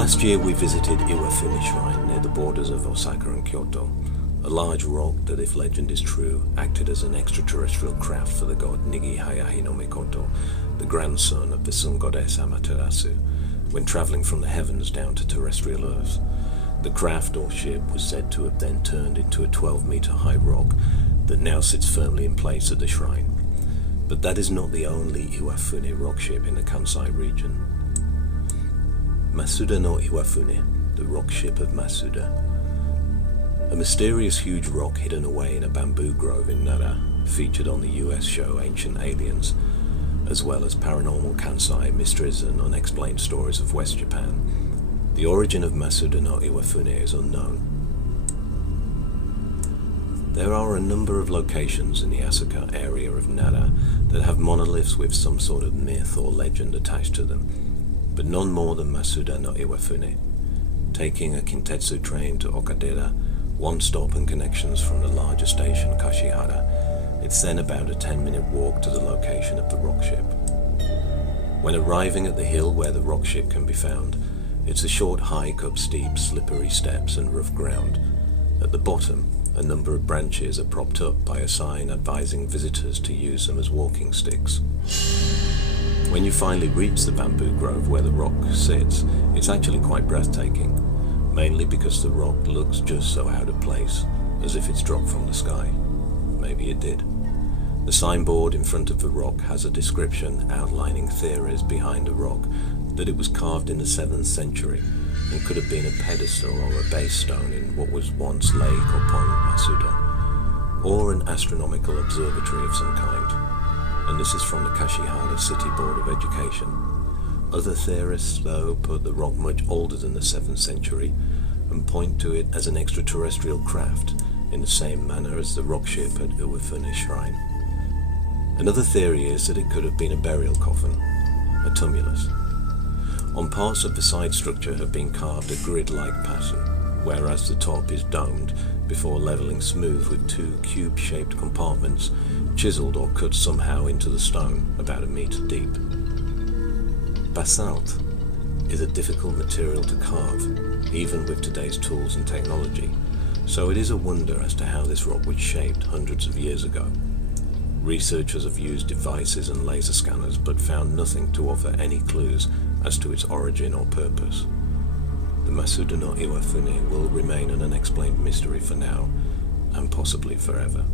Last year we visited Iwafune Shrine near the borders of Osaka and Kyoto, a large rock that, if legend is true, acted as an extraterrestrial craft for the god Nigi Hayahi no Mikoto, the grandson of the sun goddess Amaterasu, when travelling from the heavens down to terrestrial Earth. The craft or ship was said to have then turned into a 12-metre high rock that now sits firmly in place at the shrine. But that is not the only Iwafune rock ship in the Kansai region. Masuda no Iwafune, the rock ship of Masuda. A mysterious huge rock hidden away in a bamboo grove in Nara, featured on the US show Ancient Aliens, as well as paranormal Kansai mysteries and unexplained stories of West Japan. The origin of Masuda no Iwafune is unknown. There are a number of locations in the Asaka area of Nara that have monoliths with some sort of myth or legend attached to them, but none more than Masuda no Iwafune. Taking a Kintetsu train to Okadera, one stop and connections from the larger station Kashihara, it's then about a 10-minute walk to the location of the rock ship. When arriving at the hill where the rock ship can be found, it's a short hike up steep, slippery steps and rough ground. At the bottom, a number of branches are propped up by a sign advising visitors to use them as walking sticks. When you finally reach the bamboo grove where the rock sits, it's actually quite breathtaking, mainly because the rock looks just so out of place, as if it's dropped from the sky. Maybe it did. The signboard in front of the rock has a description outlining theories behind the rock, that it was carved in the 7th century and could have been a pedestal or a base stone in what was once lake or pond Masuda, or an astronomical observatory of some kind. And this is from the Kashihara City Board of Education. Other theorists, though, put the rock much older than the 7th century and point to it as an extraterrestrial craft in the same manner as the rock ship at Iwafune Shrine. Another theory is that it could have been a burial coffin, a tumulus. On parts of the side structure have been carved a grid-like pattern, whereas the top is domed before levelling smooth with 2 cube-shaped compartments chiselled or cut somehow into the stone about 1 metre deep. Basalt is a difficult material to carve, even with today's tools and technology, so it is a wonder as to how this rock was shaped hundreds of years ago. Researchers have used devices and laser scanners but found nothing to offer any clues as to its origin or purpose. The Masuda no Iwafune will remain an unexplained mystery for now, and possibly forever.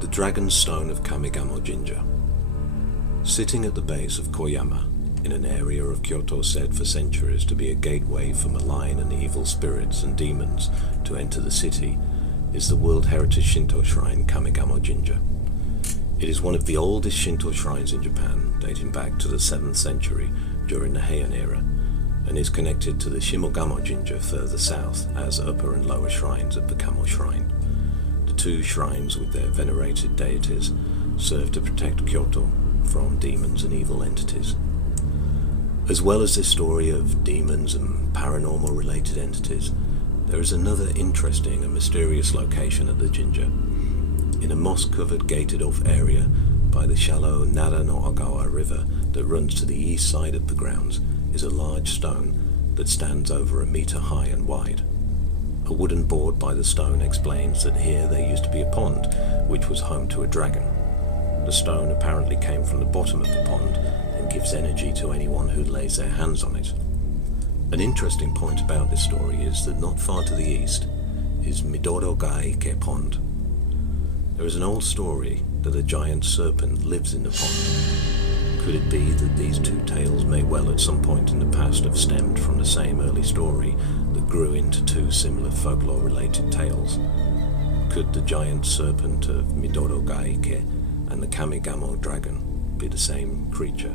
The Dragon Stone of Kyoto. Sitting at the base of Koyama, in an area of Kyoto said for centuries to be a gateway for malign and evil spirits and demons to enter the city, is the World Heritage Shinto Shrine Kamigamo Jinja. It is one of the oldest Shinto shrines in Japan, dating back to the 7th century during the Heian era, and is connected to the Shimogamo Jinja further south as upper and lower shrines of the Kamo Shrine. The 2 shrines with their venerated deities serve to protect Kyoto from demons and evil entities. As well as this story of demons and paranormal related entities, there is another interesting and mysterious location at the Jinja. In a moss-covered gated-off area by the shallow Nara no Ogawa River that runs to the east side of the grounds is a large stone that stands over 1 metre high and wide. A wooden board by the stone explains that here there used to be a pond which was home to a dragon. The stone apparently came from the bottom of the pond and gives energy to anyone who lays their hands on it. An interesting point about this story is that not far to the east is Midoro Gaike Pond. There is an old story that a giant serpent lives in the pond. Could it be that these 2 tales may well at some point in the past have stemmed from the same early story that grew into 2 similar folklore-related tales? Could the giant serpent of Midoro Gaike and the Kamigamo dragon be the same creature?